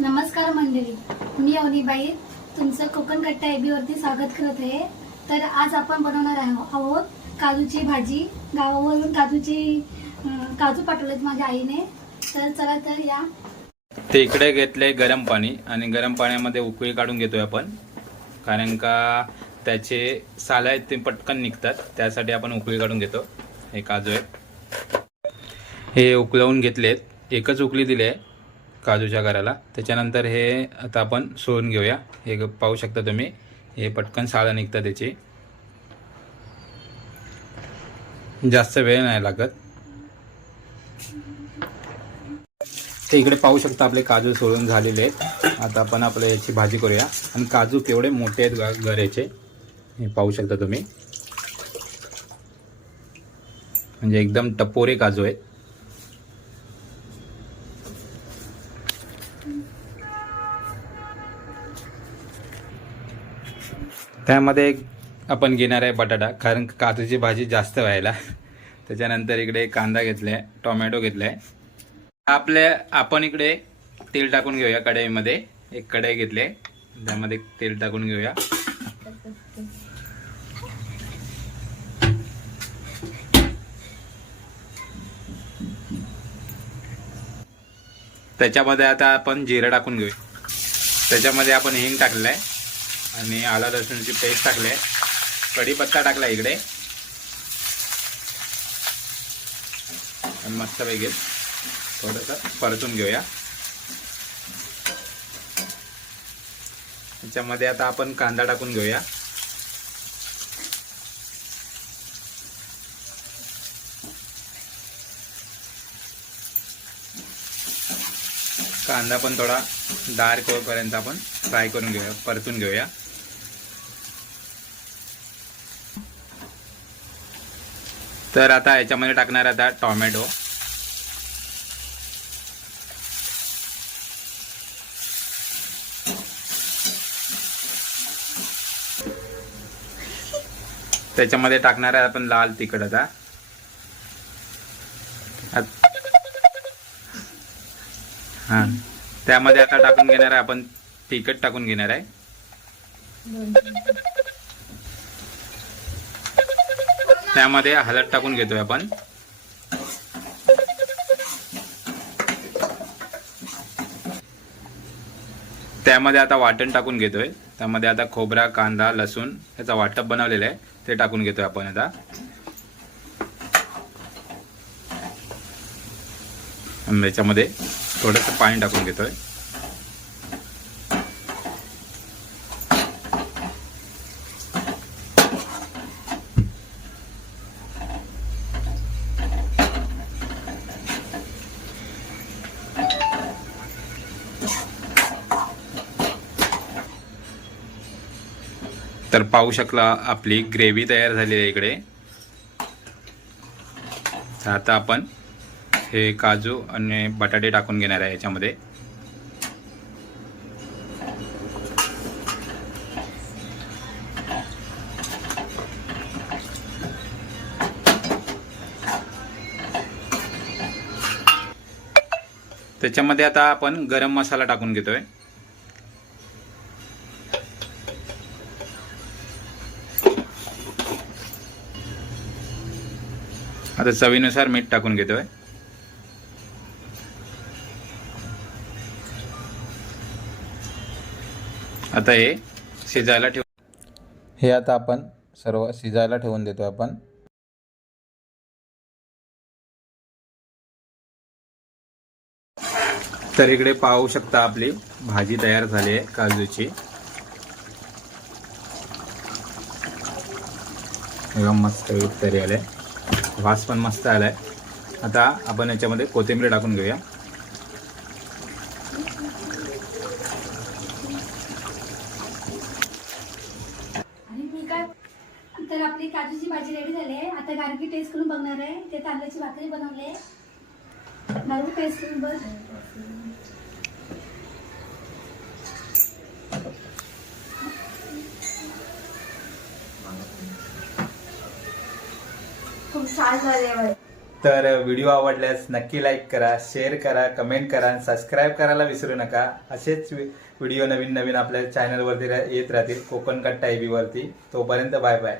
नमस्कार मंडळी. मी अवनीबाई. तुमचं कोकण कट्टा एबीवरती स्वागत करत आहे. तर आज आपण बनवणार आहोत काजूची भाजी. गावावरून काजूची काजू पाठवलेत माझ्या आईने. तर चला तर या. ते इकडे घेतले गरम पाणी आणि गरम पाण्यामध्ये उकळी काढून घेतोय आपण. कारण का त्याचे साल आहेत ते पटकन निघतात. त्यासाठी आपण उकळी काढून घेतो. हे काजू आहेत. हे उकळवून घेतलेत. एकच उकळी दिली आहे. काजूच्या घराला. त्याच्यानंतर हे आता आपण सोडून घेऊया. हे पाहू शकता तुम्ही. हे पटकन साळं निघतं त्याची. जास्त वेळ नाही लागत. ते इकडे पाहू शकता आपले काजू सोडून झालेले आहेत. आता आपण आपल्या याची भाजी करूया. आणि काजू केवढे मोठे आहेत गऱ्याचे हे पाहू शकता तुम्ही. म्हणजे एकदम टपोरे काजू आहेत. त्यामध्ये आपण घेणार आहे बटाटा कारण काजूची भाजी जास्त व्हायला. त्याच्यानंतर इकडे कांदा घेतलाय टोमॅटो घेतलाय. आपल्या आपण इकडे तेल टाकून घेऊया कढईमध्ये. एक कढई घेतली त्यामध्ये तेल टाकून घेऊया. त्याच्यामध्ये आता आपण जिरं टाकून घेऊया. त्याच्यामध्ये आपण हिंग टाकलेलं आहे आणि आला लसूणची पेस्ट टाकली आहे कढीपत्ता टाकला इकडे. मस्त मस्तपैकी थोडंसं परतून घेऊया. त्याच्यामध्ये आता आपण कांदा टाकून घेऊया. कांदा पण थोडा डार्क होईपर्यंत आपण फ्राय करून घेऊया परतून घेऊया. तर आता याच्यामध्ये टाकणार आता टॉमॅटो. त्याच्यामध्ये टाकणार आहे आपण लाल तिखट आता हा. त्यामध्ये आता टाकून घेणार आहे आपण तिखट टाकून घेणार आहे. त्यामध्ये हळद टाकून घेतोय आपण. त्यामध्ये आता वाटण टाकून घेतोय. त्यामध्ये आता खोबरा कांदा लसूण याचा वाटप बनवलेलं आहे. ते टाकून घेतोय आपण आता. याच्यामध्ये थोडंसं पाणी टाकून घेतोय. तर पाहू शकला आपली ग्रेव्ही तयार झालेली आहे इकडे. आता आपण हे काजू आणि बटाटे टाकून घेणार आहे याच्यामध्ये. त्याच्यामध्ये आता आपण गरम मसाला टाकून घेतोय. आता चवीनुसार मीठ टाकून घेतोय. आता हे शिजायला ठेव हे आता आपण सर्व शिजायला ठेवून देतो आपण. तर इकडे पाहू शकता आपली भाजी तयार झाली आहे काजूची. एकदम मस्त तरी आले वास पण मस्त आलाय आता आपण याच्यामध्ये कोथिंबीर टाकून घेऊया. आपली काजूची भाजी रेडी झाली आहे. आता गारगी टेस्ट करून बघणार आहे. ते तांदळाची भाकरी बनवली आहे. टेस्ट करून बघ. खूप छान झाले तर व्हिडिओ आवडल्यास नक्की लाईक करा शेअर करा कमेंट करा आणि सबस्क्राईब करायला विसरू नका. असेच व्हिडिओ नवीन नवीन आपल्या चॅनलवरती येत राहतील. कोकण कट्टा वरती. तोपर्यंत बाय बाय